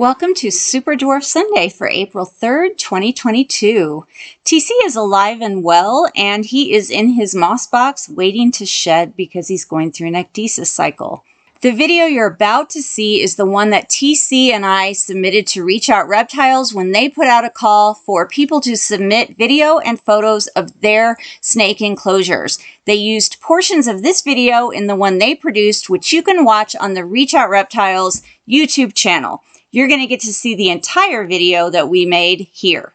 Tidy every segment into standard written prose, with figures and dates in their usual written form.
Welcome to Super Dwarf Sunday for April 3rd, 2022. TC is alive and well, and he is in his moss box waiting to shed because he's going through an ecdysis cycle. The video you're about to see is the one that TC and I submitted to Reach Out Reptiles when they put out a call for people to submit video and photos of their snake enclosures. They used portions of this video in the one they produced, which you can watch on the Reach Out Reptiles YouTube channel. You're going to get to see the entire video that we made here.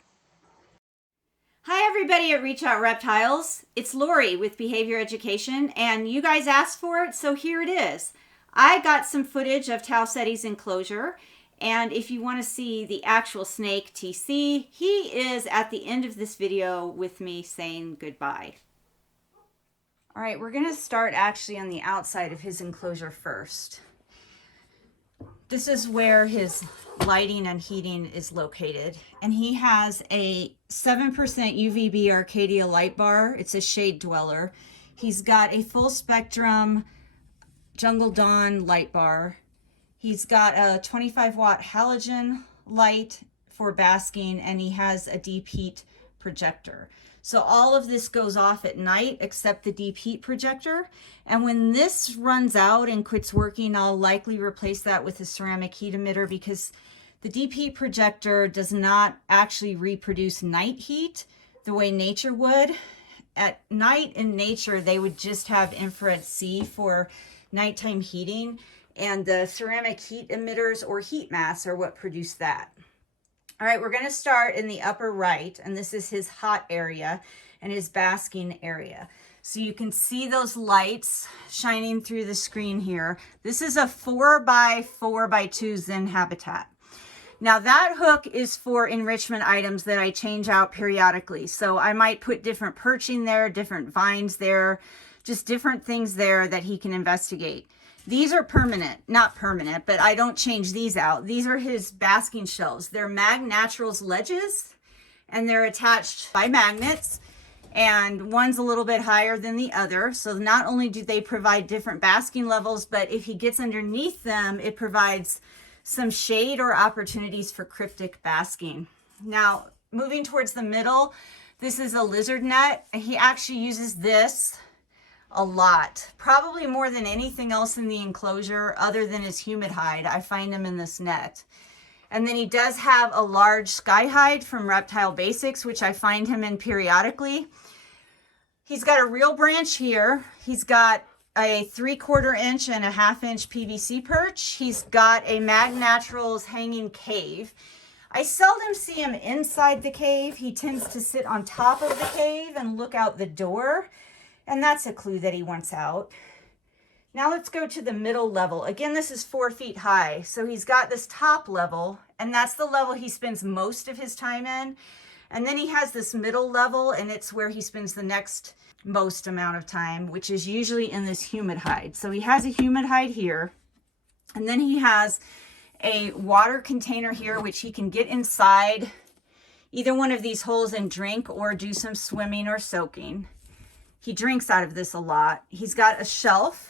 Hi everybody at Reach Out Reptiles. It's Lori with Behavior Education, and you guys asked for it, so here it is. I got some footage of Tausetti's enclosure, and if you want to see the actual snake, TC, he is at the end of this video with me saying goodbye. All right, we're going to start actually on the outside of his enclosure first. This is where his lighting and heating is located, and he has a 7% UVB Arcadia light bar. It's a shade dweller. He's got a full spectrum Jungle Dawn light bar. He's got a 25 watt halogen light for basking, and he has a deep heat projector. So all of this goes off at night except the deep heat projector. And when this runs out and quits working, I'll likely replace that with a ceramic heat emitter, because the deep heat projector does not actually reproduce night heat the way nature would. At night in nature, they would just have infrared C for nighttime heating, and the ceramic heat emitters or heat masks are what produce that. All right, we're going to start in the upper right, and this is his hot area and his basking area. So you can see those lights shining through the screen here. This is a 4x4x2 Zen Habitat. Now that hook is for enrichment items that I change out periodically. So I might put different perching there, different vines there, just different things there that he can investigate. These are permanent, not permanent, but I don't change these out. These are his basking shelves. They're Mag Naturals ledges, and they're attached by magnets, and one's a little bit higher than the other. So not only do they provide different basking levels, but if he gets underneath them, it provides some shade or opportunities for cryptic basking. Now, moving towards the middle, this is a lizard net. He actually uses this a lot, probably more than anything else in the enclosure other than his humid hide. I find him in this net. And then he does have a large sky hide from Reptile Basics, which I find him in periodically. He's got a real branch here. He's got a 3/4 inch and a 1/2 inch PVC perch. He's got a Mag Naturals hanging cave. I seldom see him inside the cave. He tends to sit on top of the cave and look out the door. And that's a clue that he wants out. Now let's go to the middle level. Again, this is 4 feet high. So he's got this top level, and that's the level he spends most of his time in. And then he has this middle level, and it's where he spends the next most amount of time, which is usually in this humid hide. So he has a humid hide here. And then he has a water container here, which he can get inside either one of these holes and drink or do some swimming or soaking. He drinks out of this a lot. He's got a shelf,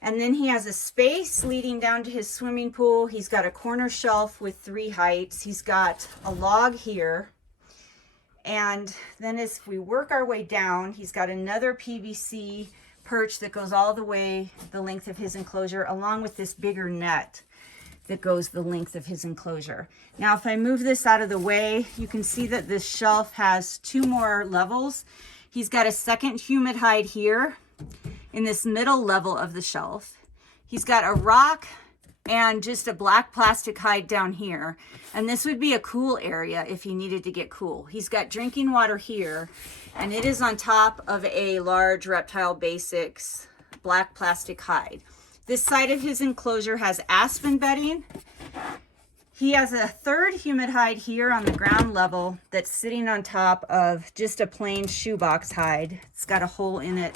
and then he has a space leading down to his swimming pool. He's got a corner shelf with 3 heights. He's got a log here. And then as we work our way down, he's got another PVC perch that goes all the way the length of his enclosure, along with this bigger net that goes the length of his enclosure. Now, if I move this out of the way, you can see that this shelf has 2 more levels. He's got a second humid hide here in this middle level of the shelf. He's got a rock and just a black plastic hide down here. And this would be a cool area if he needed to get cool. He's got drinking water here, and it is on top of a large Reptile Basics black plastic hide. This side of his enclosure has aspen bedding. He has a 3rd humid hide here on the ground level that's sitting on top of just a plain shoebox hide. It's got a hole in it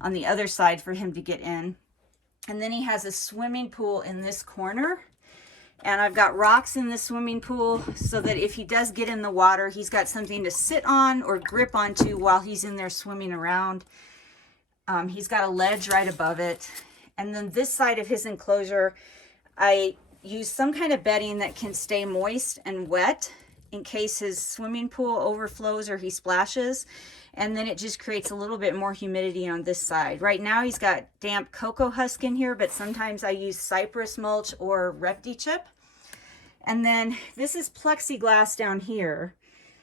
on the other side for him to get in. And then he has a swimming pool in this corner. And I've got rocks in the swimming pool so that if he does get in the water, he's got something to sit on or grip onto while he's in there swimming around. He's got a ledge right above it. And then this side of his enclosure, I use some kind of bedding that can stay moist and wet in case his swimming pool overflows or he splashes. And then it just creates a little bit more humidity on this side. Right now he's got damp cocoa husk in here, but sometimes I use cypress mulch or Repti chip. And then this is plexiglass down here.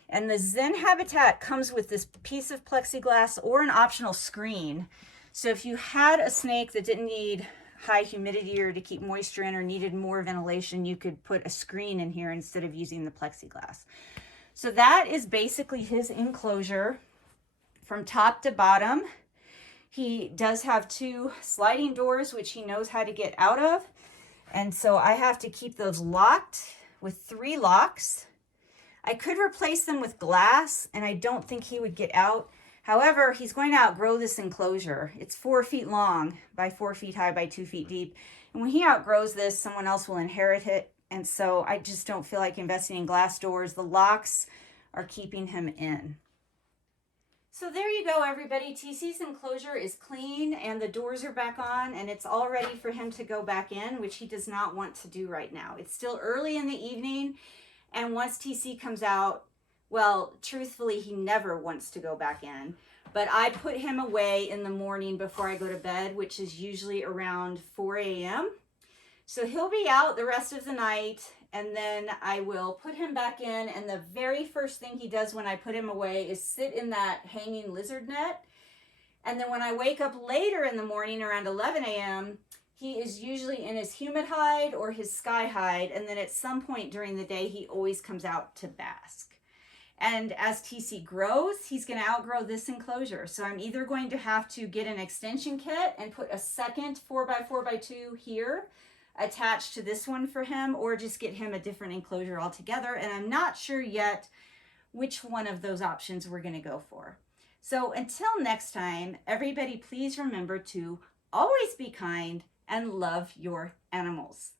And the Zen Habitat comes with this piece of plexiglass or an optional screen. So if you had a snake that didn't need high humidity or to keep moisture in or needed more ventilation, you could put a screen in here instead of using the plexiglass. So that is basically his enclosure from top to bottom. He does have 2 sliding doors, which he knows how to get out of. And so I have to keep those locked with 3 locks. I could replace them with glass, and I don't think he would get out. However, he's going to outgrow this enclosure. It's 4 feet long by 4 feet high by 2 feet deep. And when he outgrows this, someone else will inherit it. And so I just don't feel like investing in glass doors. The locks are keeping him in. So there you go, everybody. TC's enclosure is clean and the doors are back on, and it's all ready for him to go back in, which he does not want to do right now. It's still early in the evening, and once TC comes out, well, truthfully, he never wants to go back in, but I put him away in the morning before I go to bed, which is usually around 4 a.m. So he'll be out the rest of the night, and then I will put him back in, and the very first thing he does when I put him away is sit in that hanging lizard net. And then when I wake up later in the morning around 11 a.m., he is usually in his humid hide or his sky hide, and then at some point during the day, he always comes out to bask. And as TC grows, he's going to outgrow this enclosure. So I'm either going to have to get an extension kit and put a second 4x4x2 here attached to this one for him, or just get him a different enclosure altogether. And I'm not sure yet which one of those options we're going to go for. So until next time, everybody, please remember to always be kind and love your animals.